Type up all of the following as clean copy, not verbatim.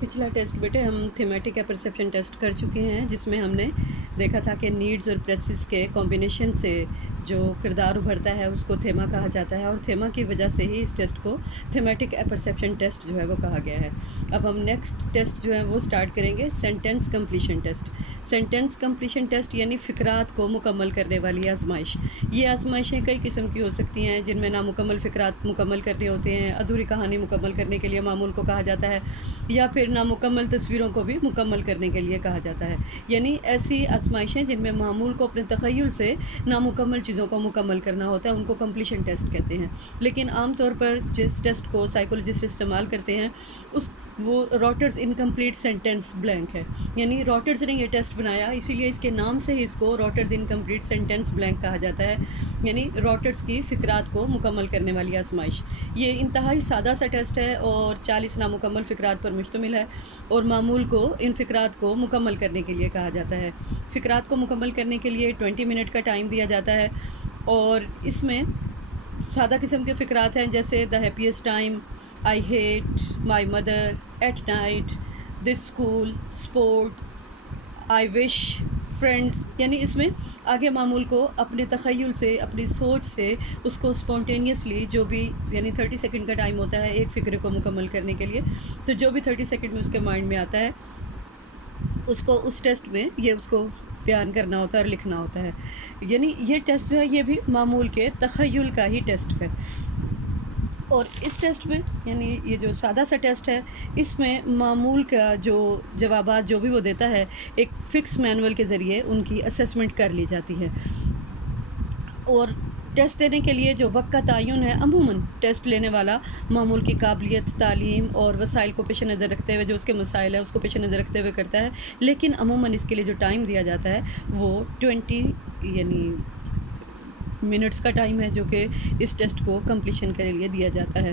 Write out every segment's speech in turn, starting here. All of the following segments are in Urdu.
پچھلا ٹیسٹ بیٹے ہم تھیمیٹک پرسیپشن ٹیسٹ کر چکے ہیں، جس میں ہم نے دیکھا تھا کہ نیڈز اور پریسز کے کمبینیشن سے جو کردار ابھرتا ہے اس کو تھیما کہا جاتا ہے، اور تھیما کی وجہ سے ہی اس ٹیسٹ کو تھیمیٹک پرسیپشن ٹیسٹ جو ہے وہ کہا گیا ہے۔ اب ہم نیکسٹ ٹیسٹ جو ہے وہ سٹارٹ کریں گے، sentence completion test. Sentence completion test یعنی فقرات کو مکمل کرنے والی آزمائش۔ یہ آزمائشیں کئی قسم کی ہو سکتی ہیں، جن میں نامکمل فقرات مکمل کرنے ہوتے ہیں، ادھوری کہانی مکمل کرنے کے لیے معمول کو کہا جاتا ہے، یا پھر نامکمل تصویروں کو بھی مکمل کرنے کے لیے کہا جاتا ہے۔ یعنی ایسی آزمائشیں جن میں معمول کو اپنے تخیل سے نامکمل چیزوں کو مکمل کرنا ہوتا ہے، ان کو کمپلیشن ٹیسٹ کہتے ہیں۔ لیکن عام طور پر جس ٹیسٹ کو سائیکولوجسٹ استعمال کرتے ہیں وہ راٹرز انکمپلیٹ سینٹینس بلینک ہے، یعنی راٹرز نے یہ ٹیسٹ بنایا، اسی لیے اس کے نام سے ہی اس کو راٹرز انکمپلیٹ سینٹینس بلینک کہا جاتا ہے، یعنی راٹرز کی فقرات کو مکمل کرنے والی آزمائش۔ یہ انتہائی سادہ سا ٹیسٹ ہے اور 40 نامکمل فقرات پر مشتمل ہے، اور معمول کو ان فقرات کو مکمل کرنے کے لیے کہا جاتا ہے۔ فقرات کو مکمل کرنے کے لیے 20 منٹ کا ٹائم دیا جاتا ہے، اور اس میں سادہ قسم کے فقرات ہیں، جیسے the happiest time, I hate my mother, at night, this school, sport, I wish, friends. یعنی اس میں آگے معمول کو اپنے تخیل سے، اپنی سوچ سے اس کو اسپونٹینیسلی جو بھی، یعنی 30 سیکنڈ کا ٹائم ہوتا ہے ایک فقرے کو مکمل کرنے کے لیے، تو جو بھی 30 سیکنڈ میں اس کے مائنڈ میں آتا ہے اس کو اس ٹیسٹ میں یہ اس کو بیان کرنا ہوتا ہے اور لکھنا ہوتا ہے۔ یعنی یہ ٹیسٹ جو ہے یہ بھی معمول کے تخیل کا ہی ٹیسٹ ہے۔ اور اس ٹیسٹ میں، یعنی یہ جو سادہ سا ٹیسٹ ہے، اس میں معمول کا جو جوابات جو بھی وہ دیتا ہے، ایک فکس مینول کے ذریعے ان کی اسیسمنٹ کر لی جاتی ہے۔ اور ٹیسٹ دینے کے لیے جو وقت کا تعین ہے، عموماً ٹیسٹ لینے والا معمول کی قابلیت، تعلیم اور وسائل کو پیش نظر رکھتے ہوئے، جو اس کے مسائل ہے اس کو پیش نظر رکھتے ہوئے کرتا ہے، لیکن عموماً اس کے لیے جو ٹائم دیا جاتا ہے وہ 20 یعنی منٹس کا ٹائم ہے، جو کہ اس ٹیسٹ کو کمپلیشن کے لیے دیا جاتا ہے۔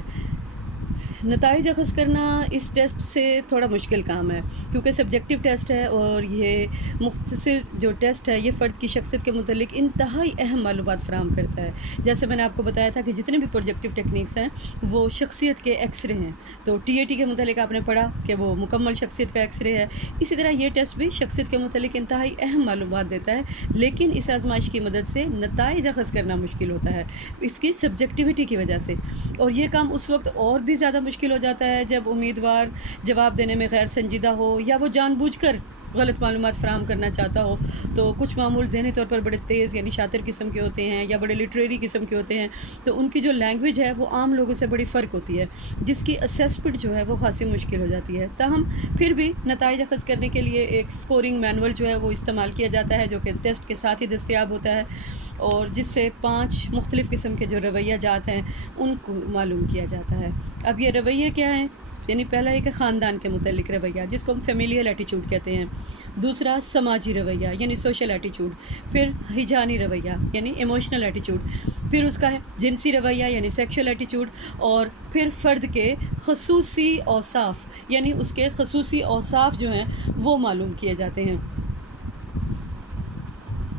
نتائج اخذ کرنا اس ٹیسٹ سے تھوڑا مشکل کام ہے، کیونکہ سبجیکٹیو ٹیسٹ ہے، اور یہ مختصر جو ٹیسٹ ہے یہ فرد کی شخصیت کے متعلق انتہائی اہم معلومات فراہم کرتا ہے۔ جیسے میں نے آپ کو بتایا تھا کہ جتنے بھی پروجیکٹیو ٹیکنیکس ہیں وہ شخصیت کے ایکس رے ہیں، تو TAT کے متعلق آپ نے پڑھا کہ وہ مکمل شخصیت کا ایکس رے ہے۔ اسی طرح یہ ٹیسٹ بھی شخصیت کے متعلق انتہائی اہم معلومات دیتا ہے، لیکن اس آزمائش کی مدد سے نتائج اخذ کرنا مشکل ہوتا ہے، اس کی سبجیکٹیوٹی کی وجہ سے۔ اور یہ کام اس وقت اور بھی زیادہ مشکل ہو جاتا ہے جب امیدوار جواب دینے میں غیر سنجیدہ ہو، یا وہ جان بوجھ کر غلط معلومات فراہم کرنا چاہتا ہو۔ تو کچھ معمول ذہنی طور پر بڑے تیز یعنی شاطر قسم کے ہوتے ہیں، یا بڑے لٹریری قسم کے ہوتے ہیں، تو ان کی جو لینگویج ہے وہ عام لوگوں سے بڑی فرق ہوتی ہے، جس کی اسیسمنٹ جو ہے وہ خاصی مشکل ہو جاتی ہے۔ تاہم پھر بھی نتائج اخذ کرنے کے لیے ایک سکورنگ مینول جو ہے وہ استعمال کیا جاتا ہے، جو کہ ٹیسٹ کے ساتھ ہی دستیاب ہوتا ہے، اور جس سے 5 مختلف قسم کے جو رویہ جات ہیں ان کو معلوم کیا جاتا ہے۔ اب یہ رویے کیا ہیں؟ یعنی پہلا ایک خاندان کے متعلق رویہ، جس کو ہم فیملیل ایٹیچیوڈ کہتے ہیں۔ دوسرا سماجی رویہ یعنی سوشل ایٹیچیوڈ۔ پھر ہیجانی رویہ یعنی ایموشنل ایٹیچیوڈ۔ پھر اس کا ہے جنسی رویہ یعنی سیکشل ایٹیچیوڈ۔ اور پھر فرد کے خصوصی اوصاف، یعنی اس کے خصوصی اوصاف جو ہیں وہ معلوم کیے جاتے ہیں۔